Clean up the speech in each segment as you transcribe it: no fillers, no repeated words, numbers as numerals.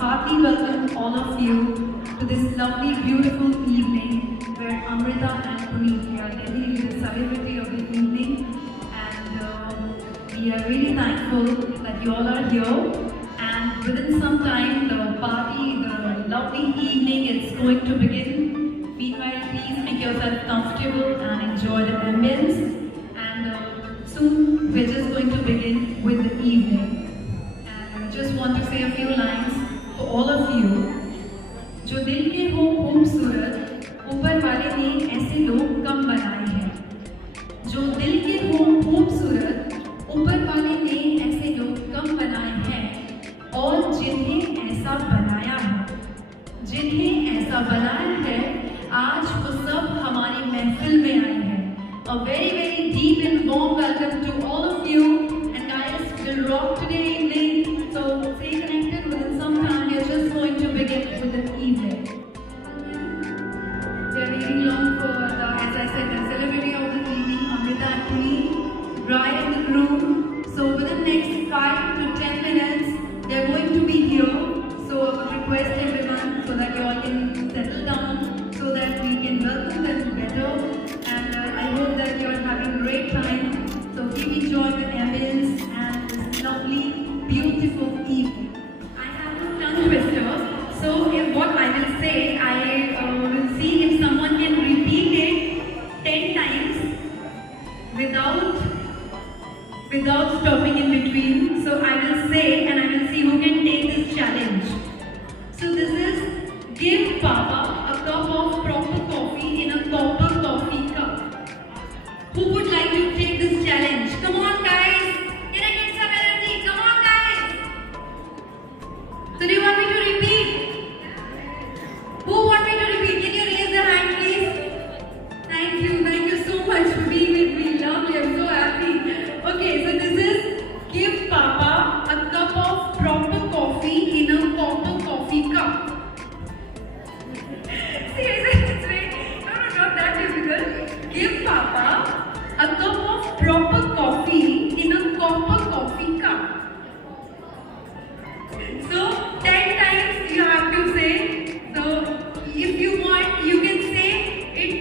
heartily welcome all of you to this lovely, beautiful evening where Amrita and Puneet are dedicating the celebrity of the evening. And we are really thankful that you all are here. And within some time, the party, the lovely evening is going to begin. Meanwhile, please make yourself comfortable and enjoy the ambience. And soon, we're just going to begin with the evening. And I just want to say a few lines for all of you. जो दिल के हो खूबसूरत, ऊपर वाले ने ऐसे लोग कम बनाए हैं। जो दिल के हो खूबसूरत, ऊपर वाले ने ऐसे लोग कम बनाए हैं। और जिन्हें ऐसा बनाया है, आज वो सब हमारी महफिल में आए हैं। A very very deep and warm welcome to all of you. And guys, we'll rock today evening. So stay connected. Within some time, we are just going to begin with the evening. We are waiting long for the, as I said, the celebrity of the evening, Amrita and Puneet, bride and the groom. So within the next 5 to 10 minutes, they are going to be here. So I would request everyone so that you all can settle down so that we can welcome them better. And I hope that you are having a great time. So keep enjoying the ambience and this lovely, beautiful evening. I have no tongue twister. So if what I will say, I will see if someone can repeat it 10 times without stopping in between. So I will say and I will see who can take this challenge. So this is give Papa a cup of proper coffee in a copper coffee cup. Who would like to take this challenge? Come on guys! Can I get some energy? Come on guys! So do you want me to repeat? Who want me to repeat? Can you raise the hand please? Thank you so much for being with me. Lovely, I'm so happy. Okay, so this is give Papa a cup of proper coffee in a copper coffee cup. See, it's very, no, not that difficult. Give Papa a cup of proper coffee in a copper coffee cup. So 10 times you have to say. So if you want, you can say it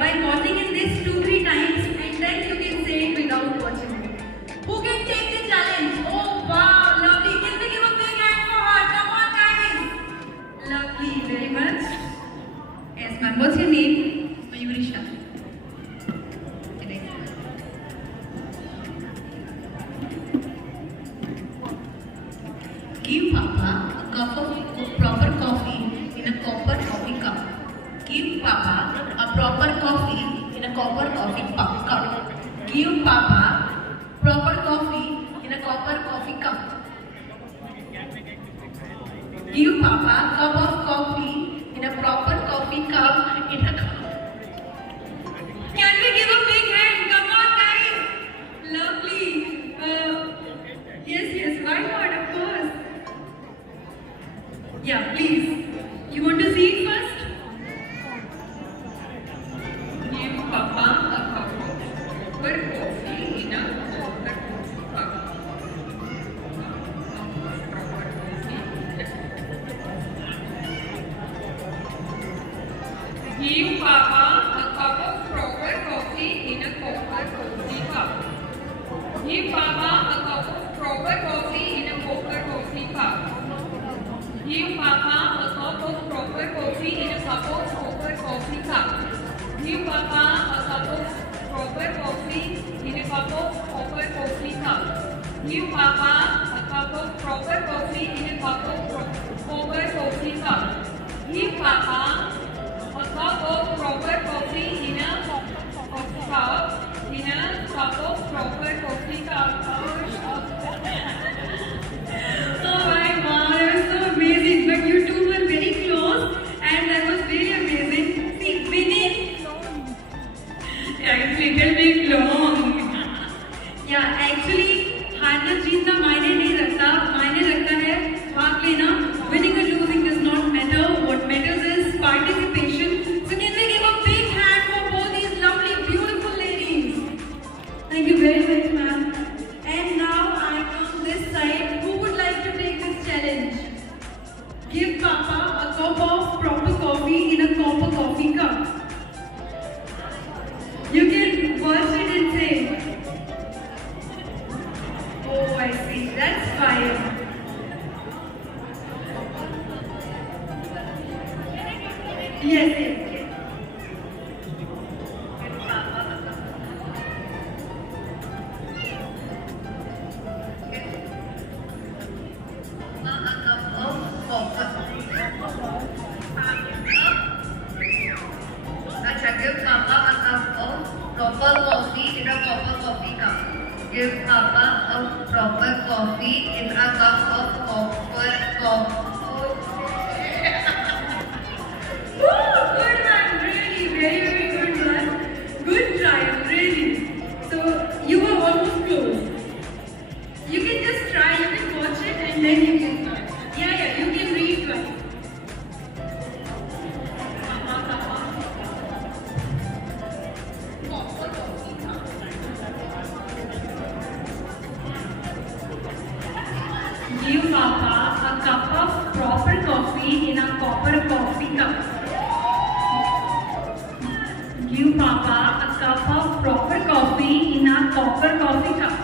by watching in this 2-3 times, and then you can say it without watching it. Who can take the challenge? Oh wow, lovely. Can we give a big hand for her? Come on guys. Lovely, very much. Yes ma'am. What's your name? Mayuri Shah. Give Papa a cup of proper coffee in a copper coffee cup. Give Papa a proper coffee in a copper coffee cup. Give Papa proper coffee in a copper coffee cup. Give Papa a cup of coffee in a proper coffee cup in a cup. Can we give a big hand? Come on guys! Lovely. Yes, why not? Of course. Yeah, please. You want to see it first? Give Papa a cup of proper coffee in a copper cup. Give Papa a cup of proper coffee in a copper coffee cup. Give Papa a cup of proper coffee in a copper coffee cup. Give Papa a cup of proper coffee in a cup of copper coffee cup. Give Papa a cup of proper coffee in a cup of copper coffee cup. Give Papa a cup of proper coffee in a cup of copper coffee cup. Give Papa a cup of proper coffee in a cup of proper coffee cup. Oh my god, that was so amazing. But you two were very close and that was really amazing. See, winning. Yeah, it's little bit long. Yeah, actually, हारना जीतना मायने नहीं रखता. मायने रखता है भाग लेना. Winning or losing does not matter. What matters is participation. So can we give a big hand for both these lovely, beautiful ladies? Thank you very much, ma'am. And now I come this side. Who would like to take this challenge? Give Papa a proper coffee in a cup of copper coffee. Good one, really, very, very good one. Good try, really. So you were almost close. You can just try, you can watch it and then you can try. Yeah, you can read twice. Give Papa a cup of proper coffee in a copper coffee cup. Give Papa a cup of proper coffee in a copper coffee cup.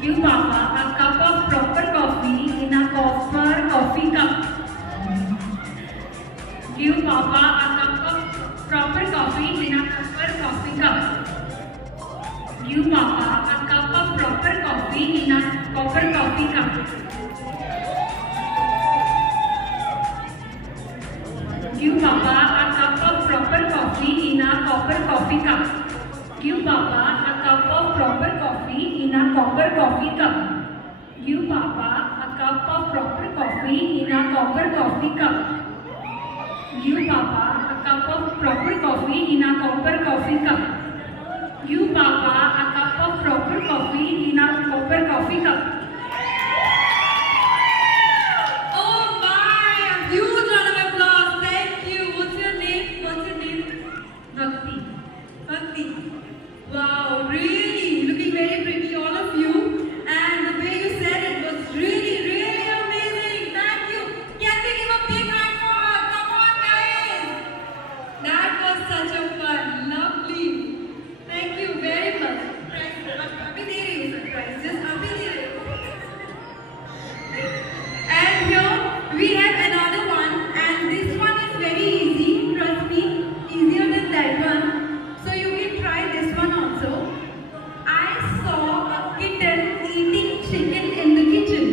Give Papa a cup of proper coffee in a copper coffee cup. Give Papa a cup of proper coffee in a copper coffee cup. Give Papa a cup of proper coffee in a copper coffee cup. Give Papa a cup of proper coffee in a copper coffee cup. Give Papa a cup of proper coffee in a copper coffee cup. Give Papa a cup of proper coffee in a copper coffee cup. Give Papa a cup of proper coffee in a copper coffee cup. Give Papa a cup of proper coffee in a copper coffee cup. Oh my! A huge round of applause. Thank you. What's your name? Bhakti. Wow, really looking very pretty, all of you. And the way you said it was really, really amazing. Thank you. Can we give a big hand for her? Come on, guys. That was such a fun, lovely. Thank you very much. Abhi de rahi hu surprise. Just abhi de rahi hu. And here we have another one, and this one is very easy. Trust me, easier than that one. So you can try this one also. I saw a kitten eating chicken in the kitchen.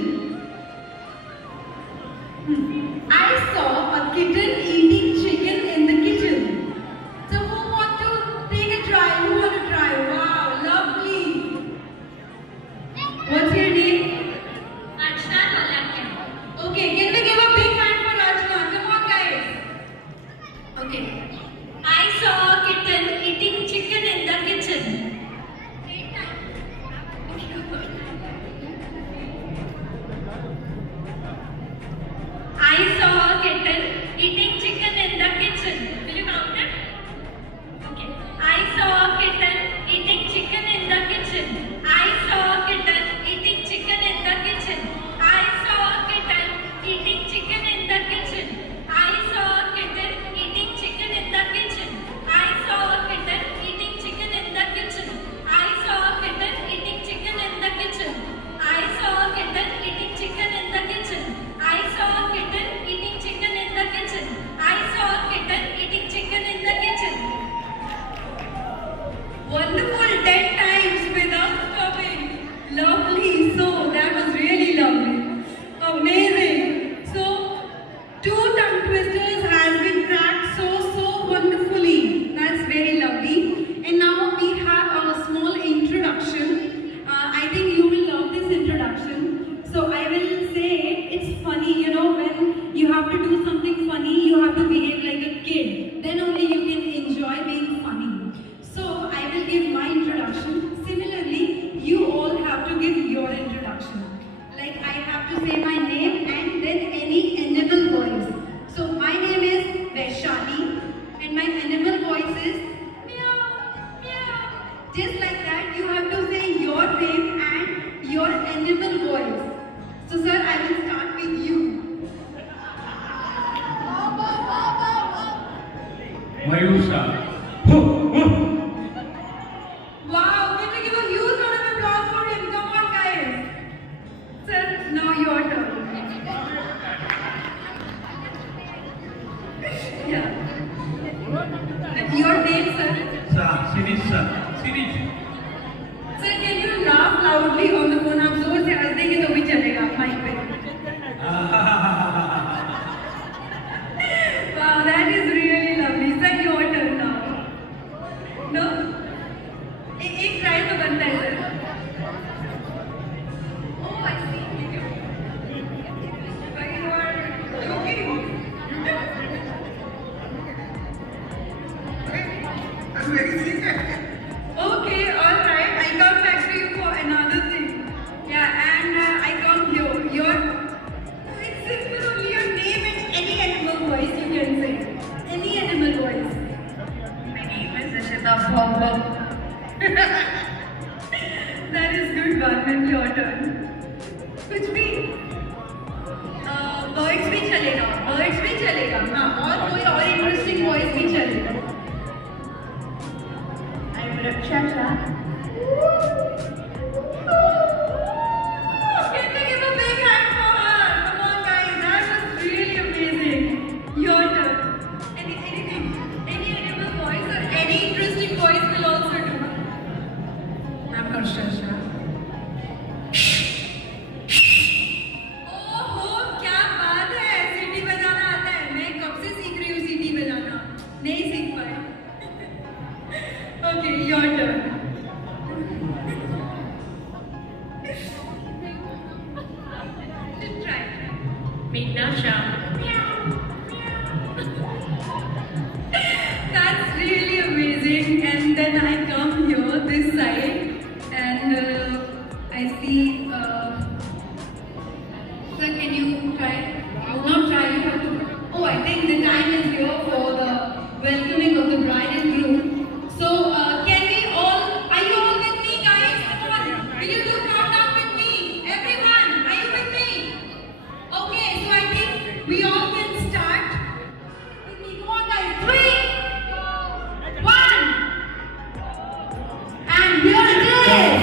I saw a kitten eating chicken in the kitchen. So who want to take a try? Who want to try? Wow, lovely. What's your name? Archana Malakya. Okay, can we give a big hand for Archana? Come on, guys. Okay. I saw a kitten eating chicken in the kitchen. I saw a kitten eating chicken in the kitchen. Will you count it? Okay. I saw a kitten eating chicken in the kitchen. I saw a kitten eating chicken in the kitchen. I saw a kitten eating chicken in the kitchen. I saw a kitten eating chicken in the kitchen. I saw a kitten eating chicken in the kitchen. I saw a kitten eating chicken in the kitchen. I saw a kitten eating chicken in the kitchen. I saw a kitten eating chicken in the kitchen. I saw a kitten eating chicken in the kitchen. Wonderful, 10 times without stopping. Lovely. So that was really lovely. Amazing. So 2 tongue twisters has been cracked so wonderfully. That's very lovely. And now we have our small introduction. I think you will love this introduction. So I will say it's funny, you know, when you have to do something funny, you have to behave like a kid. Then only you can enjoy being funny. So I will give my introduction. Similarly, you all have to give your introduction. Like I have to say my name and then any animal voice. So my name is Vaishali and my animal voice is meow, meow. Just like that, you have to say your name and your animal voice. So sir, I will start with you. Mayusha. Wow, can we give a huge round of applause for him? Come on, guys. Sir, now your turn. Yeah. Your name, sir? Sinish. Sir, can you laugh loudly on the phone? आप जोर से हंस देंगे तो भी चलेगा mic पे. Wow, that is really lovely. Sir, your turn now. No? एक ट्राई तो बनता है sir. Absolute one, your turn. कुछ भी वर्ड्स भी चलेगा, वर्ड्स भी चलेगा, हाँ, और कोई और इंटरेस्टिंग वॉइस भी चलेगा. I'm Raksha Shah. Can we give a big hand for her? Come on, guys, that was really amazing. Your turn. Anything, any animal voice or any interesting voice will also do. I'm Harsha Shah. ओहो, क्या बात है, सीटी बजाना आता है. मैं कब से सीख रही हूँ सीटी बजाना, नहीं सीख पाई. Okay, your turn. Just try. Meena Shah. That's really amazing. And then I come here, this side, and I see. Sir, can you try? Not try. You have to. Oh, I think the time is here for the welcoming of the bride and groom. So, can we all? Are you all with me, guys? Come on. Will you do countdown with me? Everyone, are you with me? Okay, so I think we all can start. With me. Come on, guys. 3, 1, and here it is.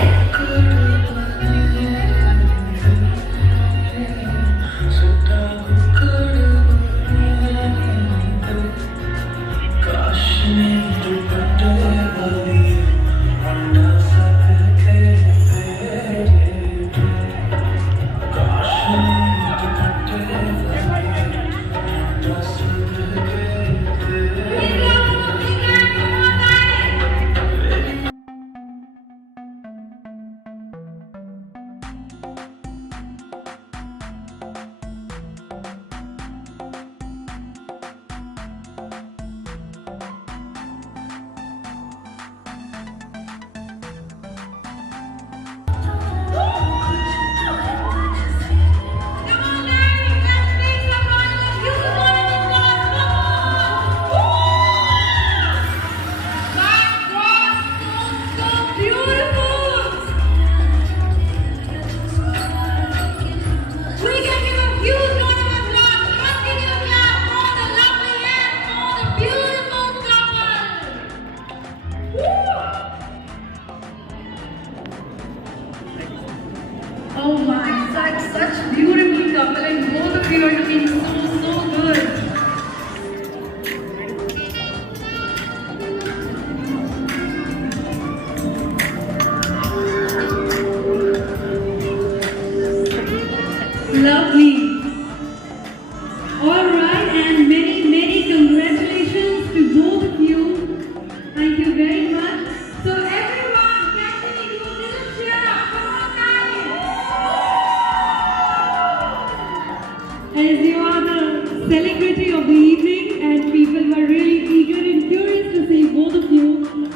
Oh my, such beautiful couple, and both of you are looking so good. Lovely. All right, and many congratulations to both of you. Thank you very much. So everyone, can we do a little cheer up? Come on, guys. As you are the celebrity of the evening, and people were really eager and curious to see both of you,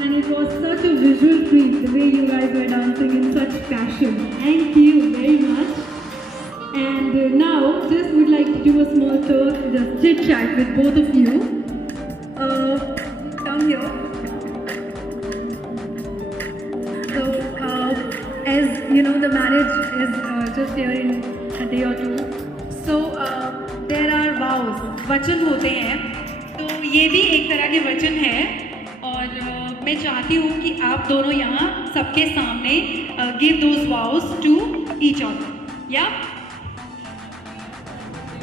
and it was such a visual treat the way you guys were dancing in such passion. Thank you very much. And now, just would like to do a small tour, just chit chat with both of you. Come here. So, as you know, the marriage is just here in a day or two. So, there are vows. वचन होते हैं. तो ये भी एक तरह के वचन है. और मैं चाहती हूँ कि आप दोनों यहाँ सबके सामने give those vows to each other. Yeah?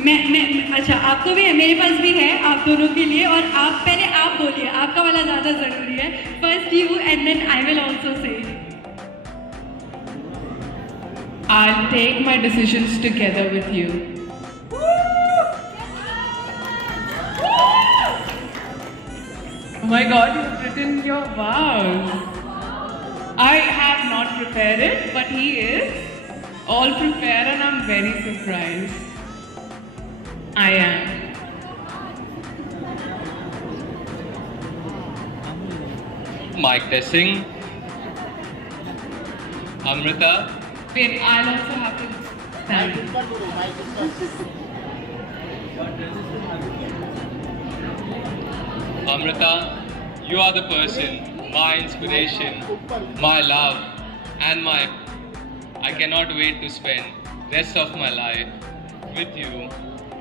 मैं अच्छा, आपको भी है, मेरे पास भी है आप दोनों के लिए. और आप पहले आप बोलिए, आपका वाला ज़्यादा ज़रूरी है. First you and then I will also say. I'll take my decisions together with you. Oh my God, you've written your vows. I have not prepared it, but he is all prepared, and I'm very surprised. I am. Mic testing. Amrita. Wait, I'll also have to stand. Amrita, you are the person, my inspiration, my love, and my I cannot wait to spend rest of my life with you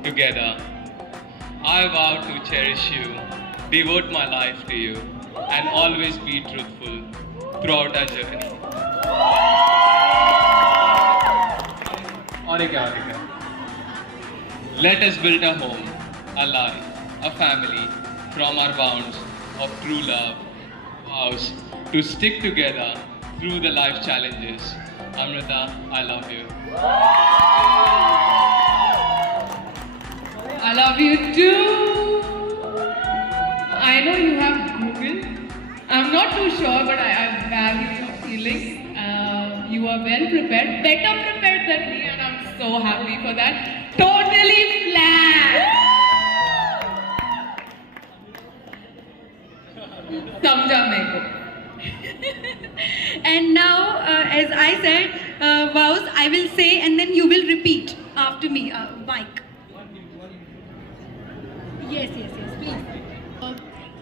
together. I vow to cherish you, devote my life to you, and always be truthful throughout our journey. और क्या Let us build a home, a life, a family from our bonds of true love, vows to stick together through the life challenges. Amrita, I love you. I love you too. I know you have Google. I'm not too sure, but I value your feelings. You are well prepared, better prepared than me, and I'm so happy for that. Totally flat. समझा मेरे को. And now, as I said, vows, I will say and then you will repeat after me. Mike. Yes, please.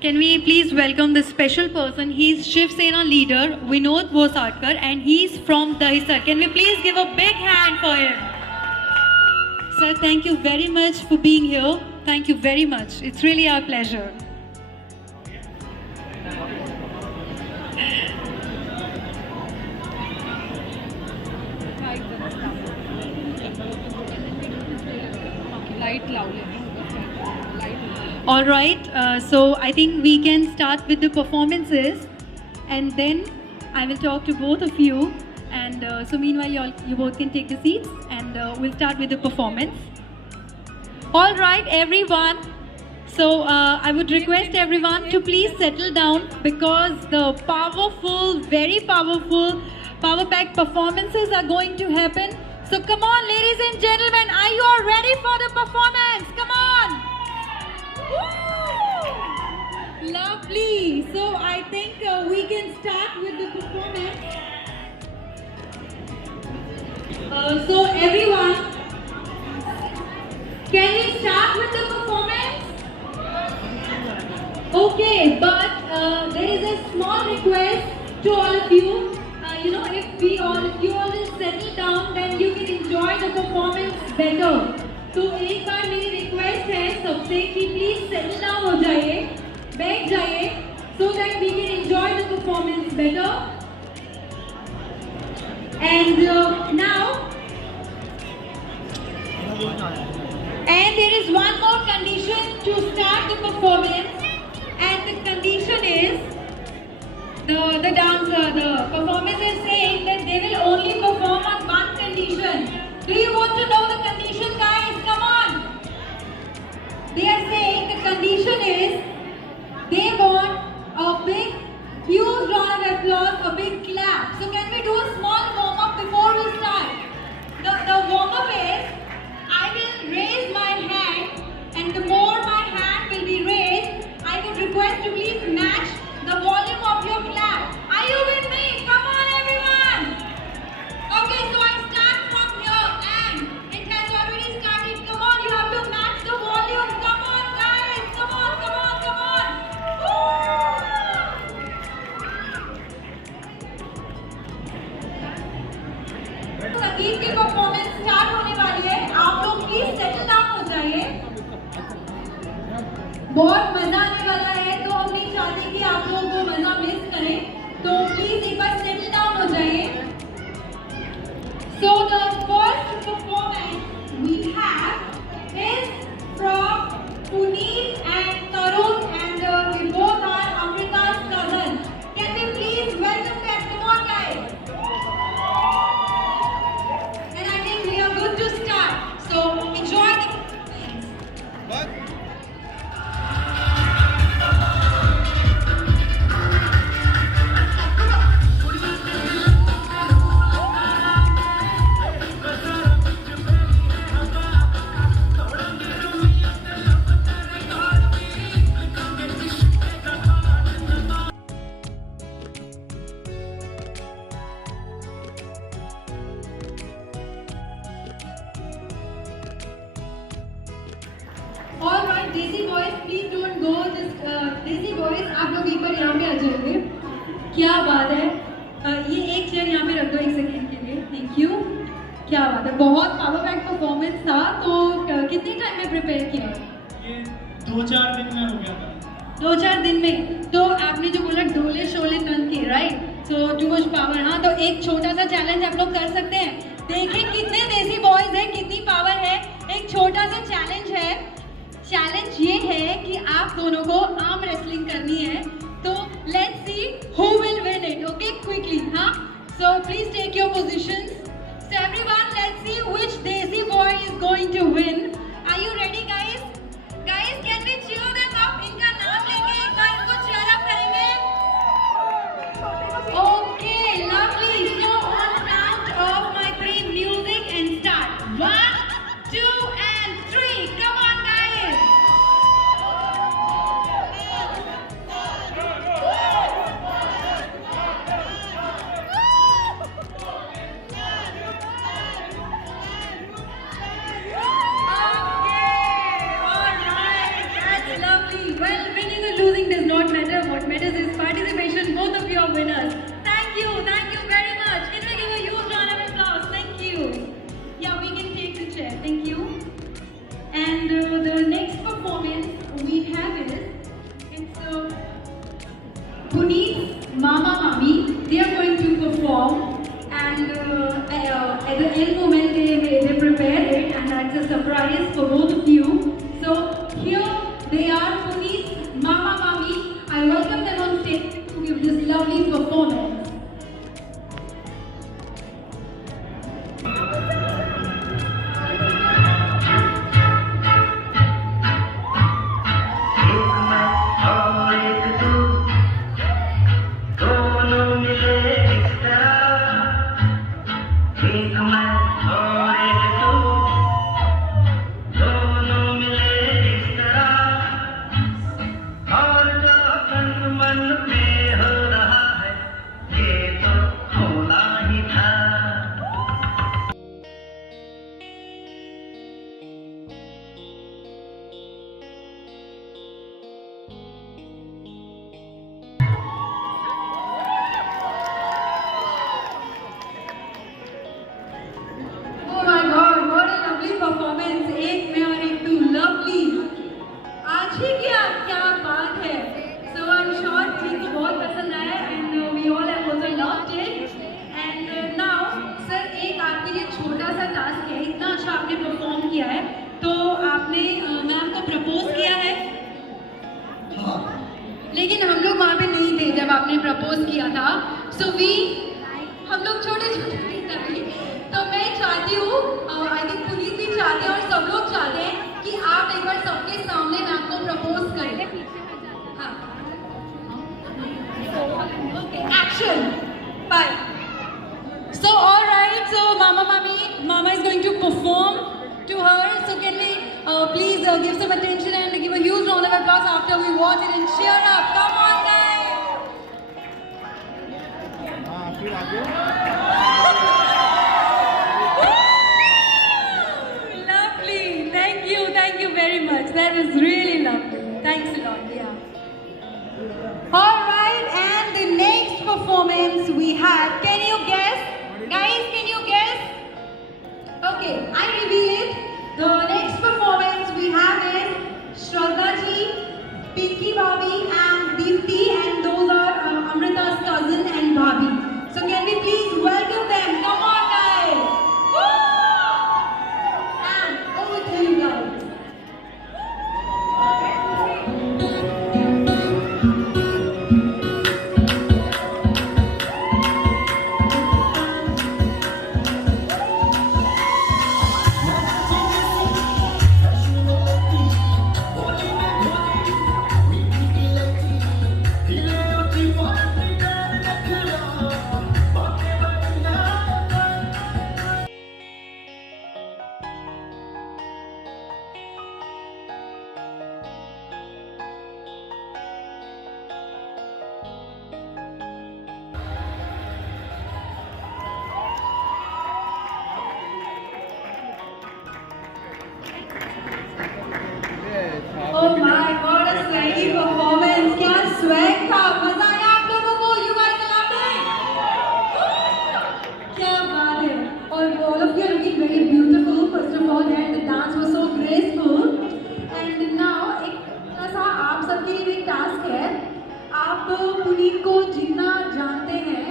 Can we please welcome the special person? He's Shiv Sena leader, Vinod Vosarkar, and he's from Dahisar. Can we please give a big hand for him? Sir, thank you very much for being here. Thank you very much. It's really our pleasure. All right, so I think we can start with the performances, and then I will talk to both of you, and so meanwhile you both can take the seats, and we'll start with the performance. All right, everyone. So I would request everyone to please settle down, because the powerful, very powerful, power-packed performances are going to happen. So come on, ladies and gentlemen, are you all ready for the performance? Come on! Woo! Lovely. So I think we can start with the performance. So everyone, can we start with the performance? Okay, but there is a small request to all of you. If you all just settle down, then you can enjoy the performance better. तो एक बार मेरी request है सबसे कि please settle down हो जाइए, बैठ जाइए, so that we can enjoy the performance better. And now, and there is one more condition to start the performance, and the condition is the dancer, the performers are saying that they will only perform on one condition. Do you want to know the condition, guys? Come on. They are saying the condition is they want a big, huge round of applause, a big clap. So can we do a small warm up before we start? The warm up is I will raise my hand, and the more my hand will be raised, I would request to please match the volume of your clap. Are you with me? Come on, everyone. Okay, so I start from here, and it has already started. Come on, you have to match the volume. Come on, guys. Come on, come on, come on. संगीत की performance start होने वाली है. आप लोग please settle down हो जाइए. बहुत मजा आने वाला है, तो हम नहीं चाहते कि आप लोग वो मजा मिस करें. तो प्लीज एक बार सेटल डाउन हो जाइए. So the first performance we have is from Puneet and Tarun, and they both are Amrita's cousins. Can we please welcome them? Come on, guys. And I think we are good to start. So enjoy the performance. All right, Desi boys, please don't go. Just Desi boys, आप लोग एक बार यहाँ पे आ जाओगे. क्या बात है. ये एक चेयर यहाँ पे रख दो एक सेकेंड के लिए. Thank you. क्या बात है, बहुत पावर पैक परफॉर्मेंस था। तो कितने टाइम में प्रिपेयर किया? ये 2-4 दिन में हो गया था। 2-4 दिन में। तो आपने जो बोला डोले शोले तन के, राइट, तो टू मच पावर। हाँ, तो एक छोटा सा चैलेंज आप लोग कर सकते हैं। देखें कितने देसी बॉयज हैं, कितनी पावर है। एक छोटा सा चैलेंज है। चैलेंज ये है कि आप दोनों को आर्म रेसलिंग करनी है। तो let's see who will win it. Okay, quickly. हाँ, so please take your positions. So everyone, let's see which Desi boy is going to win. Are you ready, guys? Guys, can we cheer them up? इनका नाम लेके एक बार इनको cheer up करेंगे? Okay, lovely. So on count of my 3 music and start. 1, 2 and 3. Come on, guys. Well, winning or losing does not matter. What matters is participation. Both of you are winners. Thank you very much. Can we give a huge round of applause? Thank you. Yeah, we can take the chair. Thank you. And the next performance we have is it's Puneet's Mama Mami. They are going to perform, and at the end moment they prepared it, and that's a surprise for both of you. So here they are, Puneet's Mama Mami. I welcome them on stage to give this lovely performance. Performance एक में और एक to, lovely. आज ही क्या क्या बात है। सो I am sure जी को बहुत पसंद आया and we all have also loved it. And now sir, एक आपके लिए छोटा सा टास्क है। इतना अच्छा आपने परफॉर्म किया है, तो आपने मैम को प्रपोज किया है। हाँ। लेकिन हम लोग वहाँ पे नहीं थे जब आपने प्रपोज किया था। सो हम लोग छोटे छोटे थे, तो मैं चाहती हूँ, आई थिंक पुनीत भी चाहते हैं और सब लोग चाहते हैं कि आप एक बार सबके सामने मैम को प्रपोज करें। हाँ, okay, action, bye. So all right, so Mama is going to perform to her. So can we please give some attention and give a huge round of applause after we watch it and cheer up. Come on, guys. Lovely. Thank you very much. That was really lovely. Thanks a lot. Yeah. All right, and the next performance we have. Can you guess? Guys, can you guess? Okay, I reveal it. The next performance we have is Shraddha ji, Pinky Bhabhi and Deepti, and those are Amrita's cousin and Bhabhi. So can we please welcome them? Come on, guys. Woo! And over to you guys. Oh my God, a swaggy performance! क्या swag था, मजा आया आप लोगों को? You guys are lovely. क्या बात है! और all of you are looking very beautiful first of all, and the dance was so graceful. And now एक ऐसा आप सबके लिए एक टास्क है, आप पुनीत को जितना जानते हैं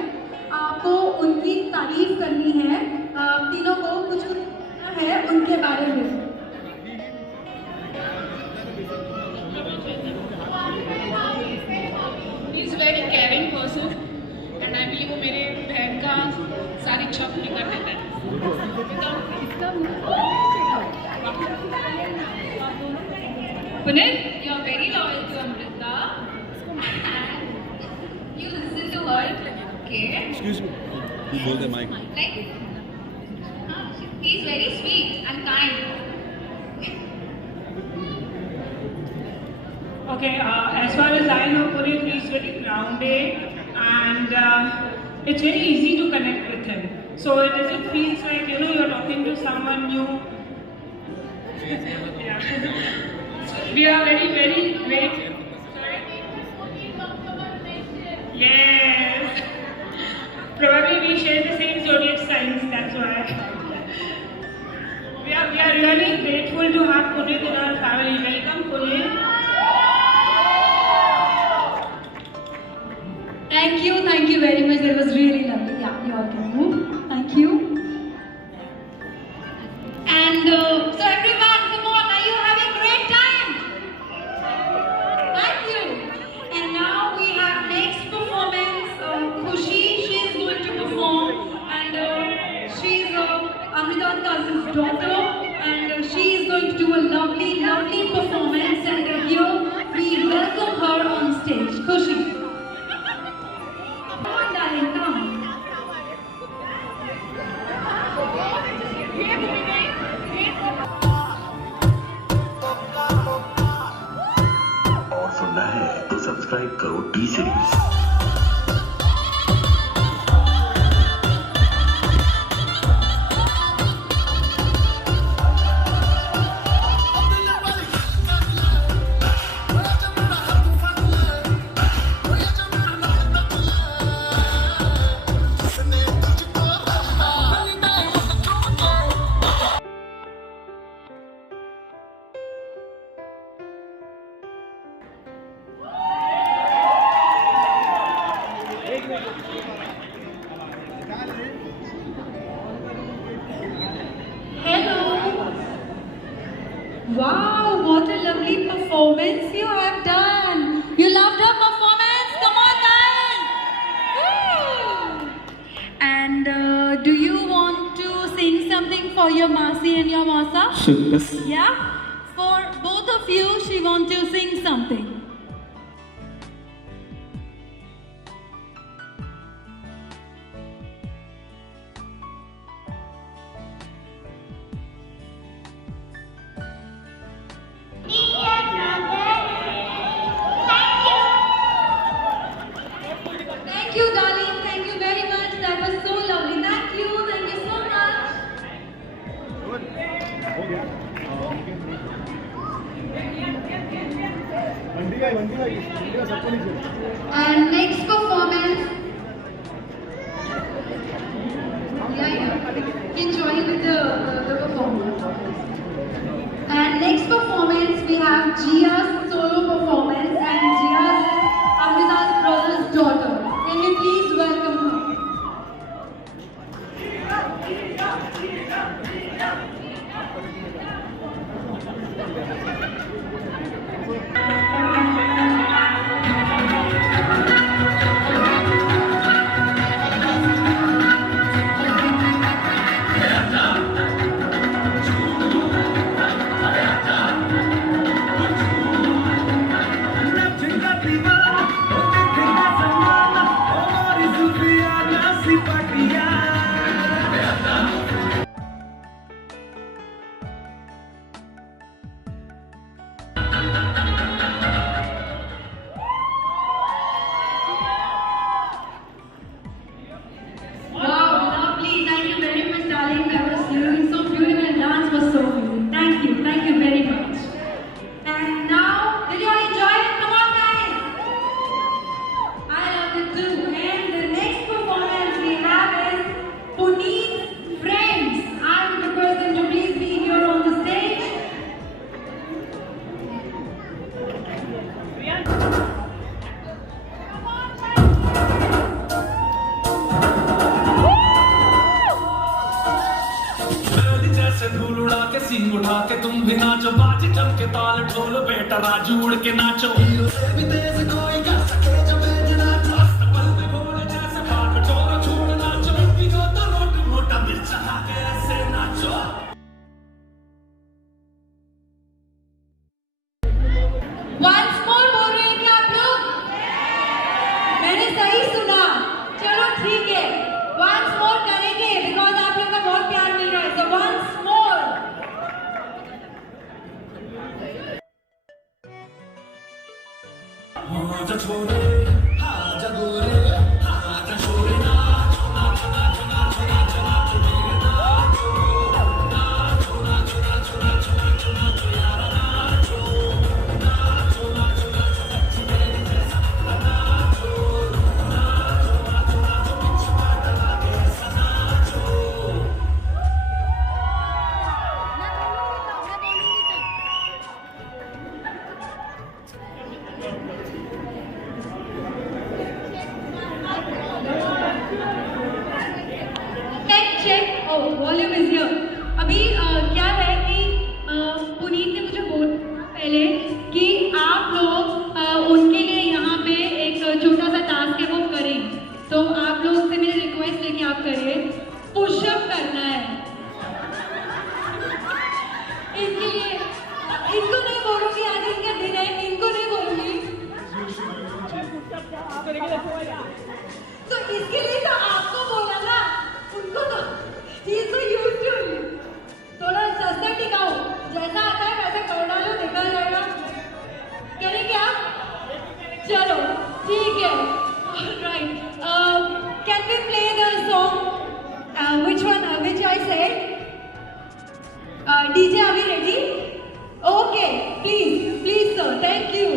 आपको उनकी तारीफ करनी है, तीनों को कुछ है उनके बारे में। He is a very caring person and I believe वो मेरे बहन का सारी इच्छा पूरी कर देता है। Puneet, you are very loyal to Amrita and you listen to her. Okay. Excuse me. You hold the mic. Like, he is very sweet and kind. Okay, as far as I know, Puneet is very grounded and it's very easy to connect with him. So it doesn't feel like, you know, you're talking to someone new. Yeah. We are very, very great. Sorry? Yes. Probably we share the same zodiac signs, that's why. We are really grateful to have Puneet in our family. Welcome, Puneet. Thank you very much. That was really lovely. Yeah, you all can move. Thank you. And so everyone, come on, are you having a great time? Thank you. And now we have next performance. Khushi, she is going to perform, and she is Amrita's cousin's daughter, and she is going to do a lovely, lovely performance. And here we welcome her on stage. Khushi. Come on, darling, come. और सुनना है तो subscribe करो T series. Hello. Wow, what a lovely performance you have done. You loved her performance? Come on, guys. Woo. And do you want to sing something for your Masi and your Masa? Yes. Yeah? For both of you, she wants to sing something. Thank you, darling. Thank you very much. That was so lovely. Thank you. Thank you so much. And next performance. Enjoy with the performance. And next performance we have Jia's solo performance, and Jia is Amrita's brother's daughter. Can you please welcome her? के सींग उठा के तुम भी नाचो, बाजी जम के ताल ढोल बेटा राजू उड़ के नाचो। हीरो से भी तेज कोई कर सके जो मैं नाचो, पल में भोले जैसे भाग चोर छोड़ नाचो, भी जो तो रोट मोटा मिर्चा खा के ऐसे नाचो। Once more बोल रहे हैं क्या आप लोग? मैंने सही सुना? चलो ठीक है, once more करेंगे because आप लोग का बहुत प्यार मिल रहा है, so once more. आजा छोरे, आजा गोरे, आजा छोरे नाचो नाचो नाचो नाचो नाचो नाचो मेरे नाचो, नाचो नाचो नाचो नाचो नाचो नाचो यारा नाचो, नाचो नाचो नाचो बच्ची मेरी जैसा नाचो, नाचो नाचो नाचो पिच पाटा लाके ऐसा नाचो। Check. Oh, volume is here. अभी क्या है कि पुनीत ने मुझे बोला पहले कि आप लोग उनके लिए यहाँ पे एक छोटा सा टास्क है वो करें, तो आप लोग से मेरी रिक्वेस्ट है कि आप करें, पुशअप करना है। इनके लिए इनको नहीं बोलूँगी, आज इनका दिन है, इनको नहीं बोलूँगी। तो इसके लिए तो आपको बोला ना, उनको तो थोड़ा सस्ता टिकाओ, जैसा आता है वैसा कर डालो, देखा जाएगा। करेंगे आप? चलो ठीक है, alright. Can we play the song which one which I said? DJ, are we ready? Okay, please sir, thank you.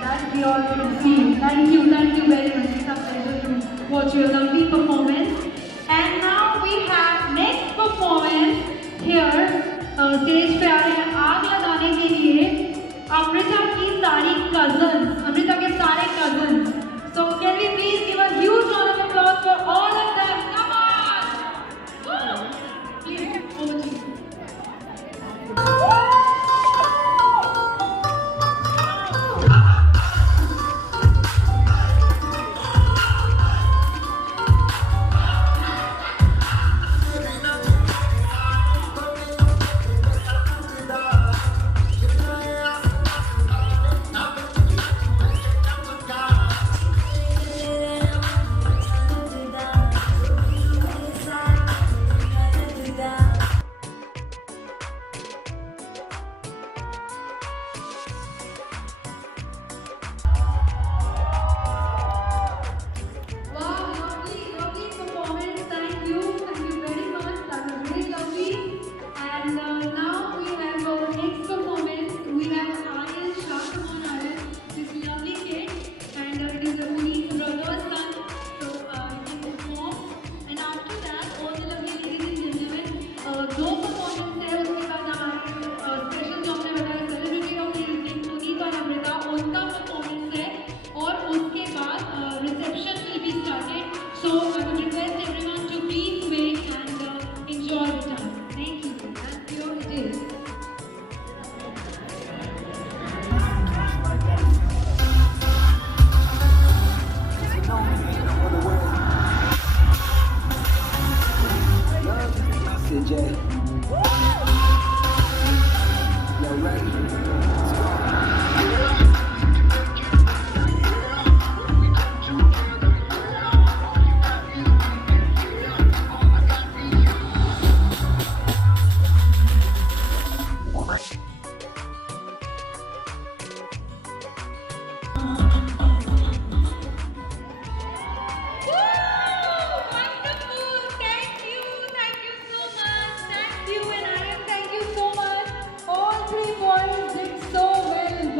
That we all can see. Thank you very much. It's a pleasure to watch your lovely performance. And now we have next performance here. Stage पे आ रहे हैं लिए अमृता की सारी cousins, Amrita के सारे cousins. So can we please give a huge round of applause for all of them? Come on! Woo! Please, over to you.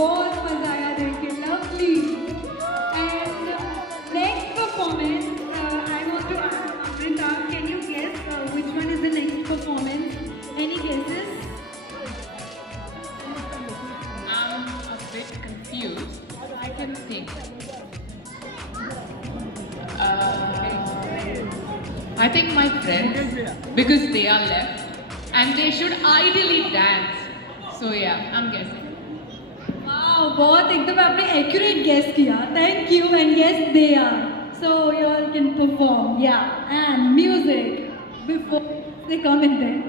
बहुत मजा आया देख के, lovely. And next performance, I want to ask Amrita, can you guess which one is the next performance? Any guesses? I'm a bit confused. I can think. I think my friends, because they are left and they should ideally dance. So yeah, I'm guessing. Wow, बहुत एकदम आपने accurate guess किया. Thank you, and yes, they are. So you all can perform, yeah. And music before they come in there.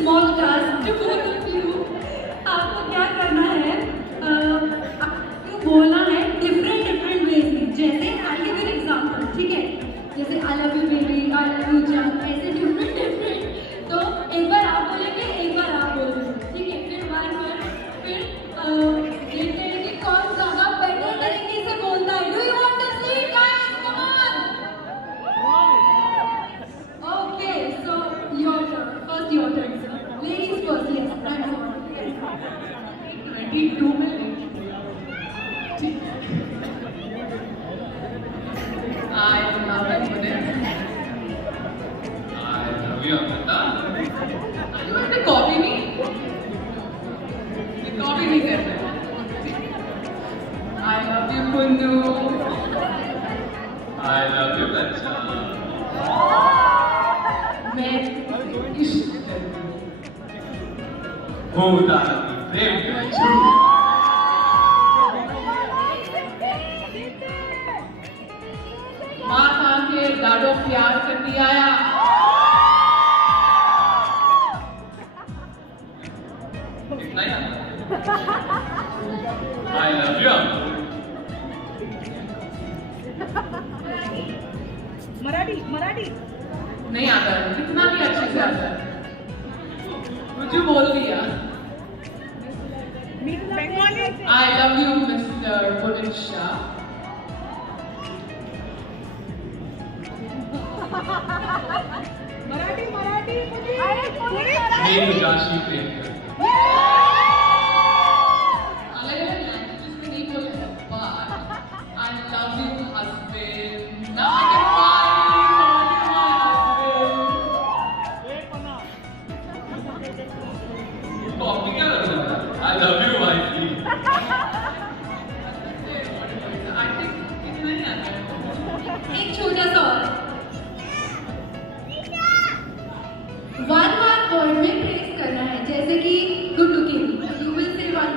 small task to both of you. आपको क्या करना है? आपको बोलना है different ways में. जैसे I'll give you an example, ठीक है? जैसे I love you baby, I love you Jam, ऐसे different. तो एक बार आप बोलेंगे, एक बार आप बोलोगे, ठीक है? फिर देखते हैं कि कौन ज़्यादा better तरीके से बोलता है. Do you want to see guys? Come on. Okay, so your turn. First your turn, sir. Ladies first, yes. 22 minutes. I love you, Puneet. I love you, Amrita. Are you going to copy me? You copy me there. I love you, Kundu. I love you, Bachcha. मैं इश्क करती हूँ. Oh, darling, great, Bachcha. माँ खा के डाडो प्यार करती आया. इतना ही आता? I love you, Amrita. Marathi नहीं आता है, कितना भी अच्छे से आता है. रुजू बोल दिया. I love you, Mr. Puneet Shah. मेरी राशि प्रेम कर. अलग-अलग लैंग्वेजेस में नहीं बोले हैं, but I love you, husband. Now I can finally call you my husband. Copy क्या कर रहा है? I love you, wifey. I think इतना नहीं आता है. एक छोटा सा और. One word में प्रेस करना है. जैसे कि good looking. You will say one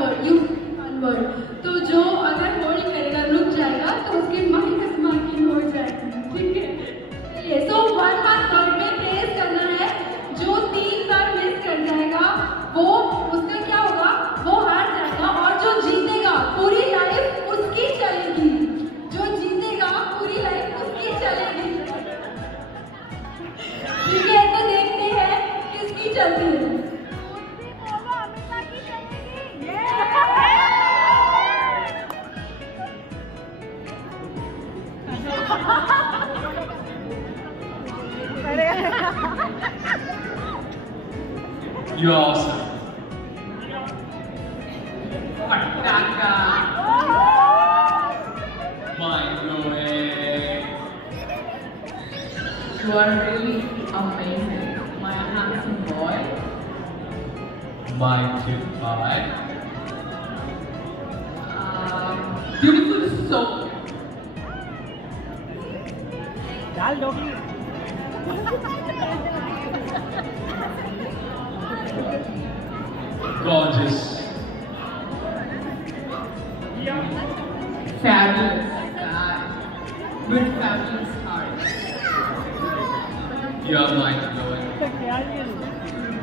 word. तो जो अगर होल्ड करेगा रुक जाएगा तो उसकी माइनस मार्किंग हो जाएगी, ठीक है? ये so one word में प्रेस करना है. जो 3 बार मिस कर जाएगा वो उसका क्या होगा? वो हार जाएगा. और जो जीतेगा पूरी लाइफ उसकी चलेगी. जो जीतेगा पूरी लाइफ उसकी चलेगी. ठीक है, तो देखते हैं किसकी चलती है. You're awesome. पटाखा. Mind blowing. You are really amazing, my handsome boy. My cute pie. Beautiful soul. Gorgeous. Fabulous guy. With fabulous heart. You're mind blowing.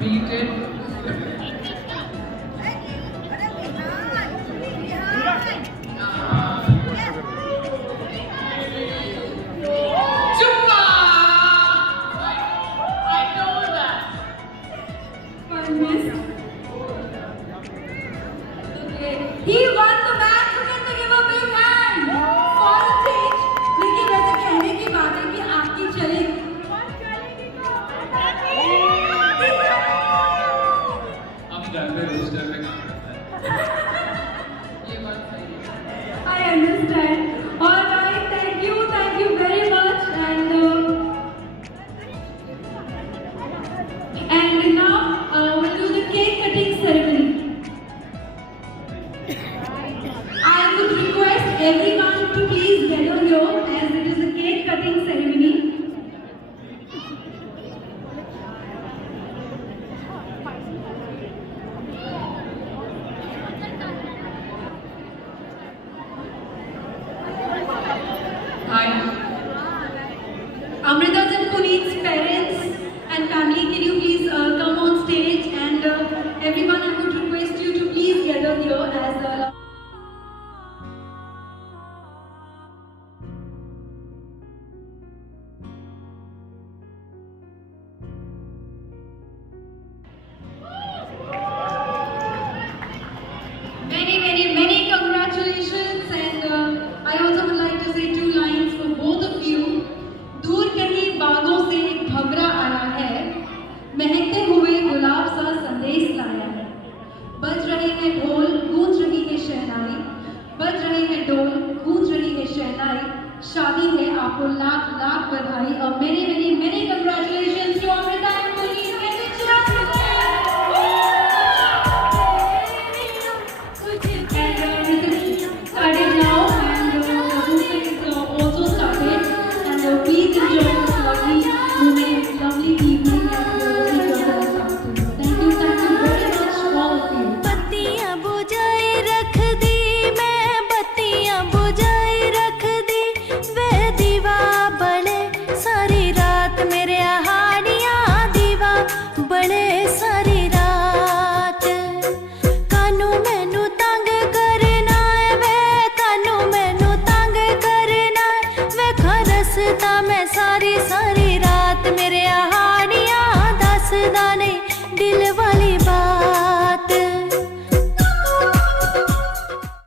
Beat it. Chuppa! I know that. One miss. Okay. He won.